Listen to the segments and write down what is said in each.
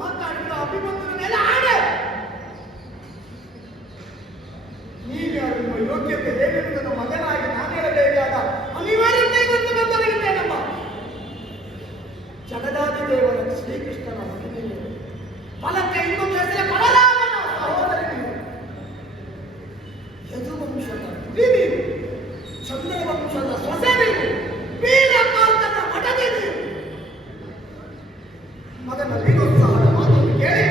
ಮಾತಾಡಿದ ಅಭಿಮನ್ಯನ ಮೇಲೆ ಆಣೆ. ನೀವ್ಯಾರು, ನಿಮ್ಮ ಯೋಗ್ಯತೆ ಹೇಗೆಂಬುದನ್ನು ಮಗನಾಗಿ ನಾನು ಹೇಳಬೇಕಾದ ಅನಿವಾರ್ಯತೆ ಇವತ್ತು ಬಂದವರಿದ್ದೇನಮ್ಮ. ಜಗದಾದಿ ದೇವರ ಶ್ರೀಕೃಷ್ಣನ ಮಗನೇ, ಫಲಕ್ಕೆ ಇನ್ನೊಂದು ಹೆಸರೇ ಬಲರಾಮನ ಸಹೋದರಿ ನೀವು. ಯದುವಂಶದ ಕುಡಿ ನೀವು, ಚಂದ್ರವಂಶದ ಸೊಸೆ ನೀವು, ವೀರಪಾಲನ ಮಠದಿ ನೀವು. ಮಗನ ನಿರುತ್ಸಾಹದ ಮಾತನ್ನು ಕೇಳಿ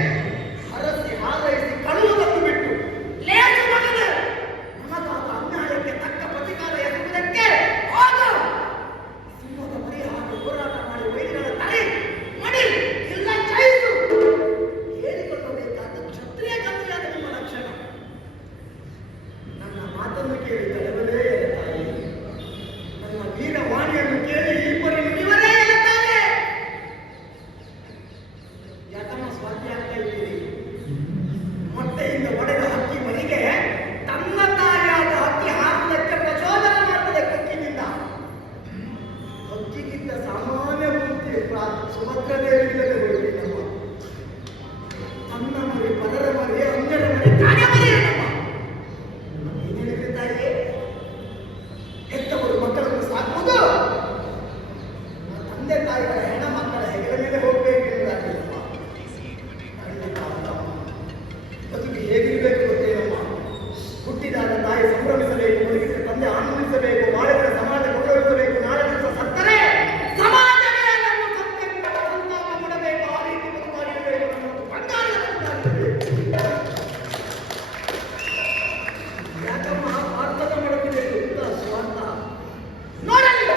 ಹರಸಿ ಹಾರೈಸಿ ಕಳುವುದನ್ನು ಬಿಟ್ಟು ಲೇಸು ಮಗನೇ, ನನಗಾದ ಅನ್ಯಾಯಕ್ಕೆ ತಕ್ಕ ಪ್ರತಿಕಾರ ಎನ್ನುವುದಕ್ಕೆ ಹೋಗ. ಸಿಂಹದ ಮರಿ ಹಾಕಿ ಹೋರಾಟ ಮಾಡಿ ವೈರಿಗಳ ತಲೆ ಮಡಿ ಇಲ್ಲ ಜಯಿಸು ಹೇಳಿಕೊಳ್ಳಬೇಕಾದ ಕ್ಷತ್ರಿಯ ಕಥೆಯಾದ ನಿಮ್ಮ ಲಕ್ಷಣ. ನನ್ನ ಮಾತನ್ನು ಕೇಳಿ ತಲೆವರೇ ತಾಯಿ, ನನ್ನ ವೀರವಾಣಿಯನ್ನು ಕೇಳಿ ಇಬ್ಬರು ನುಡಿವರೇ ತಾನೆ. ಯಾಕಮ್ಮ ಸ್ವಾಧ್ಯ ಆಗ್ತಾ ಇದ್ದೀರಿ? ಮೊಟ್ಟೆಯಿಂದ ಒಡೆದ ಹಕ್ಕಿ ಮರಿಗೆ ತನ್ನ ತಾಯಿಯಾದ ಹಕ್ಕಿ ಹಾಕುವುದಕ್ಕೆ ಪ್ರಚೋದನೆ ಮಾಡುತ್ತದೆ ಕೊಕ್ಕಿನಿಂದ. ಹಕ್ಕಿಗಿಂತ ಸಾಮಾನ್ಯ ಮೂರ್ತಿ ಸುಭದ್ರ ದೇವಿಲ್ಲದೆ ಹೋಗಿದ್ದಮ್ಮ. ತನ್ನ ಮರಿ, ಪರರ ಮರಿ, ಅಂಗರ ಮರಿ, ತಾನೇ ಮರಿ ಏನಮ್ಮ. ಏನೇನಿದೆ ತಾಯಿ? ಹೆತ್ತವರು ಮಕ್ಕಳನ್ನು ಸಾಕುವುದು ತಂದೆ ತಾಯಿಗಳ ಹೆಣ ಮಕ್ಕಳ ಹೆಗಲ ಮೇಲೆ ಹೋಗಬೇಕು ಎನ್ನುವುದಾಗಿಲ್ಲಮ್ಮ. ಖಂಡಿತ ಅಲ್ಲಮ್ಮ. ಬದುಕು ಹೇಗಿರಬೇಕು ಗೊತ್ತೇನಮ್ಮ. ಹುಟ್ಟಿದಾಗ ತಾಯಿ ಸಂಭ್ರಮಿಸಬೇಕು, ಬದುಕಿದ್ರೆ ತಂದೆ ಆನಂದಿಸಬೇಕು, ಮಾಡಿದರೆ ಸಮಾಜ ಗೌರವಿಸಬೇಕು, ನಾಳೆ ದಿವಸ ಸತ್ತರೆ ಸಮಾಜವೇ ನನ್ನು ಸಂತಾಪ ಮಾಡಬೇಕು. ಆ ರೀತಿ ಬದುಕಾಗಿರಬೇಕು. ನಮ್ಮದು ಬಂಗಾರದ ಯಾಕಮ್ಮ ಭಾರತದ ಮಡಗಿದೆ ಯುದ್ಧ ಸ್ವಾರ್ಥ ನೋಡಲಿ.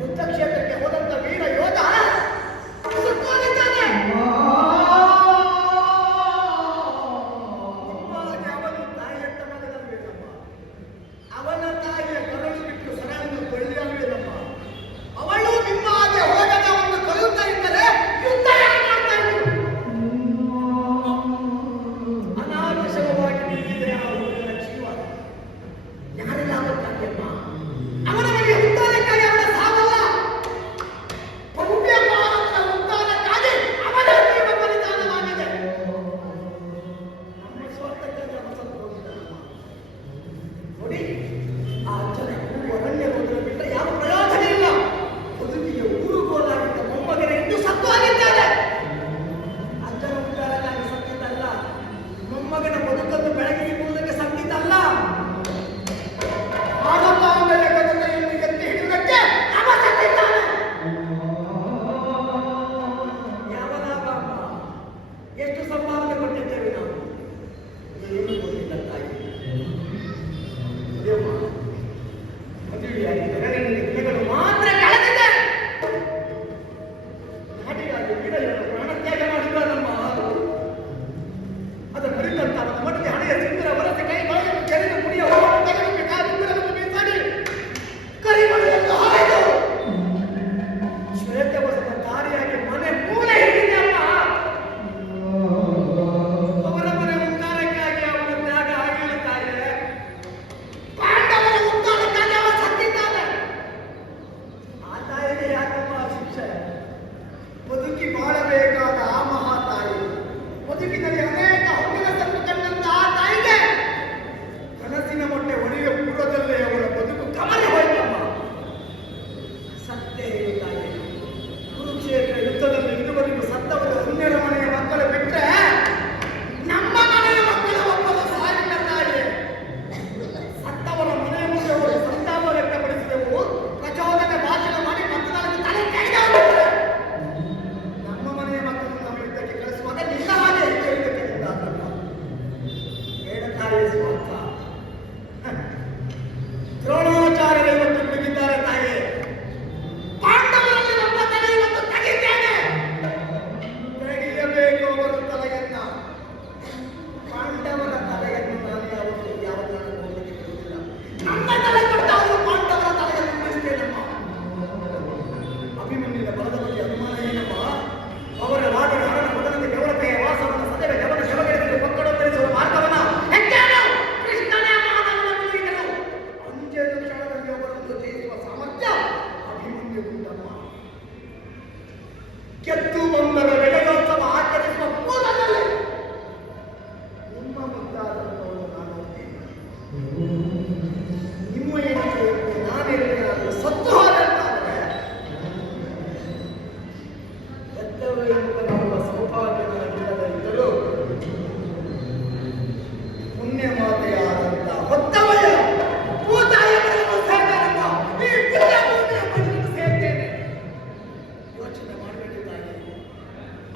ಯುದ್ಧ ಕ್ಷೇತ್ರಕ್ಕೆ ಹೋದಂತ ವೀರ ಯೋಧ ಸುತ್ತೋದಿದ್ದಾನೆ. ಅವನು ತಾಯಿಯಂತ ಮಗನಲ್ವೇನಮ್ಮ. ಅವನ ತಾಯಿಯ ಕರಳು ಬಿಟ್ಟು ಸರಳನ್ನು ಕೊಳ್ಳಿಯಲ್ವೇನಮ್ಮ. ಅವಳು ನಿಮ್ಮ ಹಾಗೆ ಹೋಗದವನ್ನು ಕೊಲ್ಲುತ್ತಾ ಇದ್ದರೆ ಯುದ್ಧ ಯಾರು ಮಾಡ್ತಾ ಇದ್ರು? ಅನಾವಶ್ಯಕವಾಗಿ ನೀಡಿದೆ ಆ ಹುಡುಗನ ಜೀವ. ಯಾರೆಲ್ಲ ಆಗುತ್ತಾಗ್ಯಮ್ಮ. ಅವನ ಬಗ್ಗೆ ಉದ್ದಾನಕ್ಕಾಗಿ ಅವನ ಸಾವಲ್ಲ, ಭವ್ಯ ಭಾರತದ ಉದ್ದಾನಕ್ಕಾಗಿ ಅವನ ಜೀವ ಬಲಿದಾನವಾಗಿದೆ. ನಮ್ಮ ಸ್ವಾರ್ಥಕ್ಕಾಗಿ ಅವನ ಸತ್ತು ಹೋಗಿದ್ದಾನಮ್ಮ. ನೋಡಿ, ಆ ಅಜ್ಜನ ಊರು ಅರಣ್ಯ ಹೋದರೆ ಬಿಟ್ಟರೆ ಯಾವ ಪ್ರಯೋಜನ ಇಲ್ಲ. ಬದುಕಿಗೆ ಊರುಗೋಲಾಗಿದ್ದ ಮೊಮ್ಮಗನ ಇನ್ನೂ ಸತ್ತು ಆಗಿದ್ದಾರೆ. ಅಜ್ಜನ ಉದ್ದಾರಕ್ಕಾಗಿ ಸತ್ತಿದ್ದಲ್ಲ, ಮೊಮ್ಮಗನ ಬದುಕನ್ನು ಬೆಳಗಿಸುವುದಕ್ಕೆ ಸತ್ತಿದ್ದಲ್ಲ. ಆನಂದಾಂಗದ ಬದುಕೆಯನ್ನು ಎತ್ತಿ ಹಿಡಿಯುವುದಕ್ಕೆ ಅವ ಸತ್ತಿದ್ದಾನೆ. ಯಾವ ಲಾಭ ಅಮ್ಮ? ಎಷ್ಟು ಸಂಭಾವನೆ ಕೊಟ್ಟಿದ್ದೇವೆ ನಾವು? ಏನು ಕೊಟ್ಟಿಲ್ಲ ತಾಯಿ. ಅದೇಮ್ಮ, ಮದುವೆಯಾಗಿ ಬೆರಳಿನಲ್ಲಿ ದಿನಗಳು ಮಾತ್ರ ಕಳೆದಿದೆ. ನಾಡಿಗಾಗಿ ಗಿಡಗಳನ್ನು ಪ್ರಾಣತ್ಯಾಗ ಮಾಡಿದ್ದಾನಮ್ಮ. ಅದರ ಕುರಿತಂತ ಅವನ ಮಟ್ಟಿಗೆ ಹಣೆಯ ಸುಂದರ ವರಸೆ ಕೈ ಬಾಯನ್ನು ಕೆರೆದು ಮುಡಿಯ ಹೋರಾಟ ತೆಗೆದುಬೇಕಾದ ಉಂಗುರವನ್ನು ಬೀಸಾಡಿ ಕರಿಮಳೆಯನ್ನು ಹಾಯ್ದು ಶ್ವೇತವಸದ ದಾರಿಯಾಗಿ ಮನೆ ಮೂಲೆ ಹಿಡಿದಮ್ಮ. ಅವರ ಮನೆ ಉದ್ಧಾರಕ್ಕಾಗಿ ಅವನ ತ್ಯಾಗ ಆಗಿಲ್ಲ ತಾಯಿ. ಪಾಂಡವರ ಉದ್ಧಾರಕ್ಕಾಗಿ ಅವ ಸತ್ತಿದ್ದಾನೆ. ಆ ತಾಯಿಗೆ ಯಾಕಮ್ಮ ಶಿಕ್ಷೆ? ಬದುಕಿ ಬಾಳಬೇಕಾದ ಆ ಮಹಾತಾಯಿ, ಬದುಕಿನಲ್ಲಿ ಅನೇಕ ಹೊಂದಿನಸನ್ನು ಕಂಡಂತ ಆ ತಾಯಿಗೆ ಕನಸಿನ ಮೊಟ್ಟೆ ಒಡೆಯುವ ಪೂರ್ವದಲ್ಲೇ ಅವಳ ಬದುಕು ಕಮಲಿ ಹೋಯ್ತಮ್ಮ. ಸತ್ಯ ಹೇಳುತ್ತಾಯಿ, ಕುರುಕ್ಷೇತ್ರ ಯುದ್ಧದಲ್ಲಿ ಇದುವರೆಗೂ ಸತ್ತವರು 12 ಮನೆಯ ಮಕ್ಕಳು ಬಿಟ್ಟರೆ ನಮ್ಮ ಮನೆಯ ಮಕ್ಕಳು ಒಬ್ಬರು ಸಾವಿಲ್ಲ ತಾಯಿ. ಸತ್ತವರ ಮನೆಯ ಮುಂದೆ ಹೋಗಿ ಸಂತಾಪ ವ್ಯಕ್ತಪಡಿಸಿದೆವು, ಪ್ರಚೋದನೆ ಭಾಷಣ ಮಾಡಿ ಮಕ್ಕಳನ್ನು ತಲೆ ಕೆಳಗೆ ನಮ್ಮ ಮನೆಯ ಮಕ್ಕಳನ್ನು ನಾವು ಯುದ್ಧಕ್ಕೆ ಕಳಿಸುವಾಗ ನಿನ್ನ ಹಾಗೆ ಯುದ್ಧಕ್ಕೆ ಮುಂದಾದಲ್ಲ. ಬೇಡ ತಾಯಿಯ ಸ್ವಾರ್ಥ. ದ್ರೋಣಾಚಾರ್ಯರು ಇವತ್ತು ಬಿಗಿದ್ದಾರೆ ತಾಯಿ. ಪಾಂಡವರಲ್ಲಿ ನಮ್ಮ ತಲೆ ಇವತ್ತು ತೆಗಿದ್ದೇನೆ. ತೆಗೆಯಬೇಕು ಅವರು ತಲೆಯನ್ನ. ಪಾಂಡವರ ತಲೆಯನ್ನು ನಾನು ಯಾವತ್ತೂ ಯಾವ ಕಾರಣಕ್ಕೂ ಹೋಗಲಿಕ್ಕೆ ಬಿಡುವುದಿಲ್ಲ. ನನ್ನ ತಲೆ ಕೊಟ್ಟ ಅವರು ಪಾಂಡವರ ತಲೆಯನ್ನು ಉಳಿಸ್ತೇನಮ್ಮ. ಅಭಿಮನ್ಯುವಿನ ಬಲದ ಬಗ್ಗೆ ಅನುಮಾನ ಏನಮ್ಮ? ಅವರ ರಾಜರ ಹರಣ ಮೊದಲದ ಗೌರತೆಯ ವಾಸವನ ಸದವೆ ಗಮನ ಶವಗಳಿಂದ ಪಕ್ಕಡೊತ್ತರಿಸುವ ಮಾರ್ಗವನ್ನ ಹೆಚ್ಚೇನು ಕೃಷ್ಣನೇ ಮಾನವನ ಮುಗಿದರು. ಅಂಜೆದು ಕ್ಷಣದಲ್ಲಿ ಅವರನ್ನು ಜಯಿಸುವ ಸಾಮರ್ಥ್ಯ ಅಭಿಮನ್ಯುಗುಂಟಮ್ಮ. ಕೆತ್ತು ಬಂದರ ಬೆಳಗೋತ್ಸವ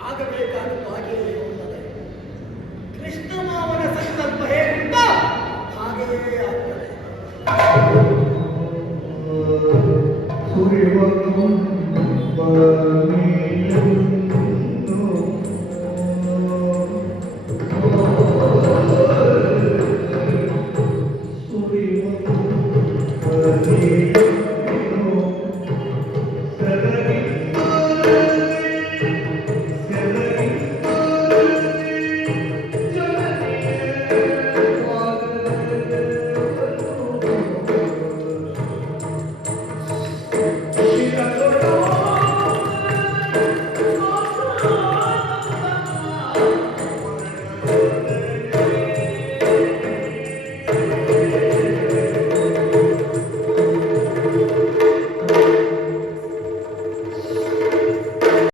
ಆಗಬೇಕಾದದ್ದು ಹಾಗೆಯೇ ಇರುತ್ತದೆ. ಕೃಷ್ಣ ಮಾವನ ಸಂಕಲ್ಪ ಹೇಗುಂಟೋ ಹಾಗೆಯೇ ಆಗ್ತದೆ. ಸೂರ್ಯವಂತ